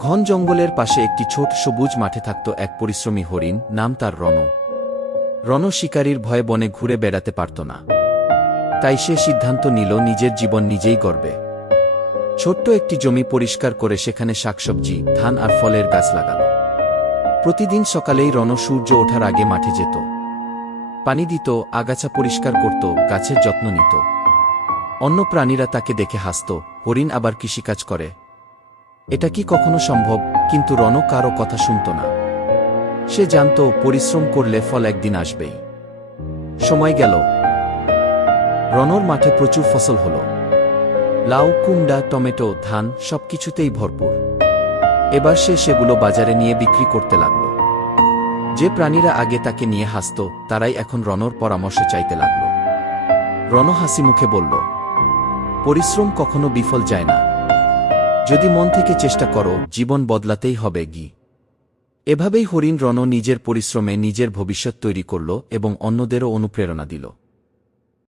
ঘন জঙ্গলের পাশে একটি ছোট সবুজ মাঠে থাকত এক পরিশ্রমী হরিণ, নাম তার রণ। রণ শিকারীর ভয়ে বনে ঘুরে বেড়াতে পারত না। তাই সে সিদ্ধান্ত নিল নিজের জীবন নিজেই গড়বে। ছোট্ট একটি জমি পরিষ্কার করে সেখানে শাকসবজি, ধান আর ফলের গাছ লাগাল। প্রতিদিন সকালেই রণ সূর্য ওঠার আগে মাঠে যেত। পানি দিত, আগাছা পরিষ্কার করত, গাছের যত্ন নিত। অন্য প্রাণীরা তাকে দেখে হাসত, হরিণ আবার কৃষিকাজ করে, এটা কি কখনো সম্ভব? কিন্তু রণ কারও কথা শুনত না। সে জানত পরিশ্রম করলে ফল একদিন আসবেই। সময় গেল। রণর মাঠে প্রচুর ফসল হল। লাউ, কুমড়া, টমেটো, ধান সবকিছুতেই ভরপুর। এবার সে সেগুলো বাজারে নিয়ে বিক্রি করতে লাগল। যে প্রাণীরা আগে তাকে নিয়ে হাসত, তারাই এখন রণর পরামর্শ চাইতে লাগল। রণ হাসি মুখে বলল, পরিশ্রম কখনো বিফল যায় না। যদি মন থেকে চেষ্টা করো, জীবন বদলাতেই হবে গি। এভাবেই হরিণ রণ নিজের পরিশ্রমে নিজের ভবিষ্যৎ তৈরি করল এবং অন্যদেরও অনুপ্রেরণা দিল।